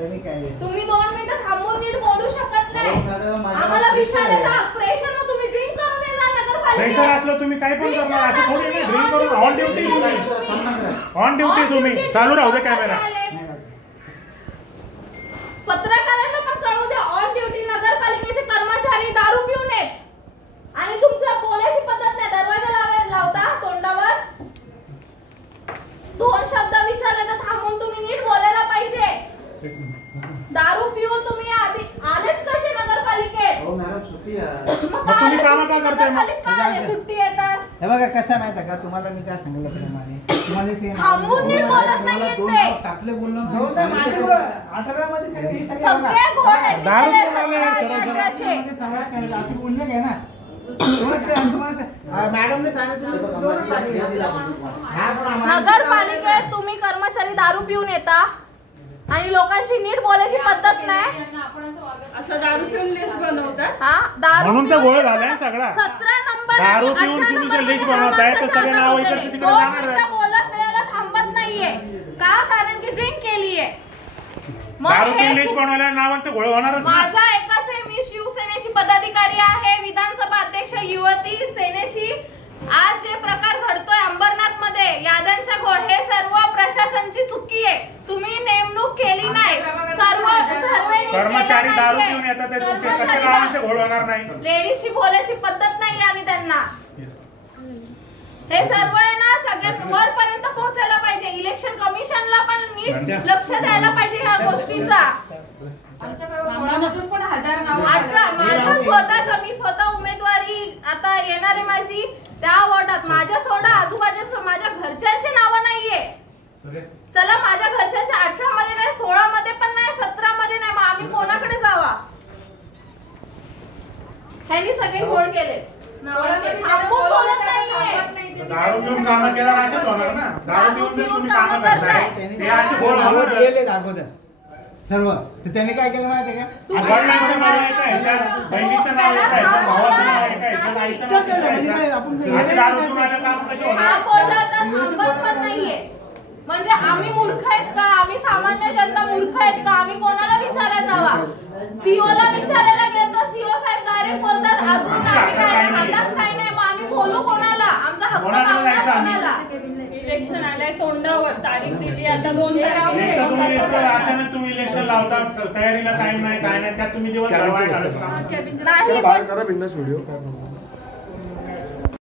तुम्ही 2 मिनिटं थांबून नीट बोलू शकत नाही. आम्हाला विचारायचं प्रेशर न तुम्ही ड्रिंक करून येणार नगरपालिकेत. प्रेशर असलं तुम्ही काय पण करणार असं थोडी नाही. ड्रिंक करून ऑन ड्युटी तुम्ही चालू राहू दे कॅमेरा. पत्रकारांना पण कळू द्या ऑन ड्युटी नगरपालिकेचे कर्मचारी दारू पिऊन येत आणि तुमचं बोलायची पद्धत नाही. दरवाजा लावता तोंडावर 2 शब्द विचारले तर थांबून तुम्ही नीट बोलायला पाहिजे. दारू पिऊन तुम्ही आधी आलेच कसे नगरपालिकेत? हो मॅडम सुट्टी आहे. तुम्ही काम का करताय? सुट्टी येतात. हे बघा कसं माहिती आहे का तुम्हाला मी काय सांगितलं प्रमाणे तुम्हाला थांबून नीट बोलत नाहीये ते. टाकले बोललो ना माझे 18 मध्ये सगळे सगळे गोड आहेत. दारू पिऊन समाज केला असं बोलणे घ्या ना. मॅडमने सांगितलं नगरपालिकेत तुम्ही कर्मचारी दारू पिऊन येता आणि लोकांची नीट बोलायची पद्धत नाही. असं दारू पिऊन लिस्ट बनवतात. हा दारू म्हणून तर गोळ झालाय सगळा. 17 नंबर दारू पिऊन तुम्ही जे लिस्ट बनवताय तर सगळे नाव इकडचे तिकडे जाणार आहे. बोलत नाही थांबत नाहीये का? कारण की ड्रिंक केलीये. दारू पिऊन लिस्ट बनवल्या नावांचं घोळ होणारच ना. माझा एकच आहे, मी शिवसेनेची पदाधिकारी आहे, विधानसभा अध्यक्ष युवती सेनेची. आज जे प्रकार घडतोय अंबरनाथ मध्ये यादनच्या घोळ, हे सर्व प्रशासनाची चुकी आहे. तुम्ही नेमणूक केली नाही. सर्व कर्मचारी दारू पिऊन येतात ते तुमचे कसे नावांचे घोळ होणार नाही. लेडीजशी बोलायची पद्धत नाही आणि त्यांना हे सर्व आहे ना सगळ्यां पर्यंत पोहोचायला पाहिजे. इलेक्शन कमिशनला पण नीट लक्ष द्यायला पाहिजे ह्या गोष्टीचा. पण 1000 नाव 18 माझं स्वतःच मी स्वतः उमेदवारी आता येणार आहे माझी त्या वॉर्डात. माझ्या सोडा आजूबाजूच्या माझ्या घरच्यांची नावं नाहीये. चला माझ्या घरच्यांच्या 18 मध्ये नाही, 16 मध्ये पण नाही, 17 मध्ये नाही. मग आम्ही कोणाकडे जावा? ह्यांनी सगळे घोळ केले. थांबून बोलत नाहीये. दारू पिऊन कामं केल्यावर असेच होणार ना. दारू पिऊन तुम्ही कामं करताय ते असे घोळ होणार अगोदर सर्व. तर त्याने काय केलं माहिती आहे का? वडिलांचं नाव आहे का ह्याच्यात, बहिणीचं नाव आहे का ह्याच्यात, भावाचं नाव आहे का ह्याच्यात, आईचं नाव आहे का? असे दारू पिऊन आले काम कसे होणार? हा बोलला तर थांबत पण नाहीये. म्हणजे आम्ही मूर्ख आहेत का? आम्ही सामान्य जनता मूर्ख आहेत का? आम्ही कोणाला विचारायला जावा? सीओ ला विचारायला गेलो तर सीओ साहेब डायरेक्ट बोलतात अजून आम्ही काय हातात काय नाही. मग आम्ही बोलू कोणाला? आमचा हक्क मागणार कोणाला? इलेक्शन आलंय तोंडावर, तारीख दिली आता 2 तारीख. अचानक तुम्ही इलेक्शन लावता, तयारीला टाइम नाही काय नाही, त्यात तुम्ही दिवस नाही. बाहेर करा बिंदास व्हिडिओ.